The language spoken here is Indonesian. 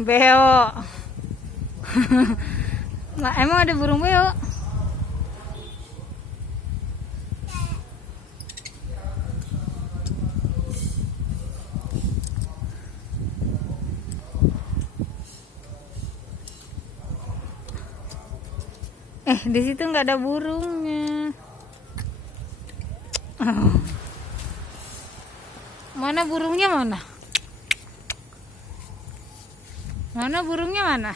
Beo. Nah, emang ada burung beo? Di situ nggak ada burungnya. Mana burungnya mana? Mana burungnya mana?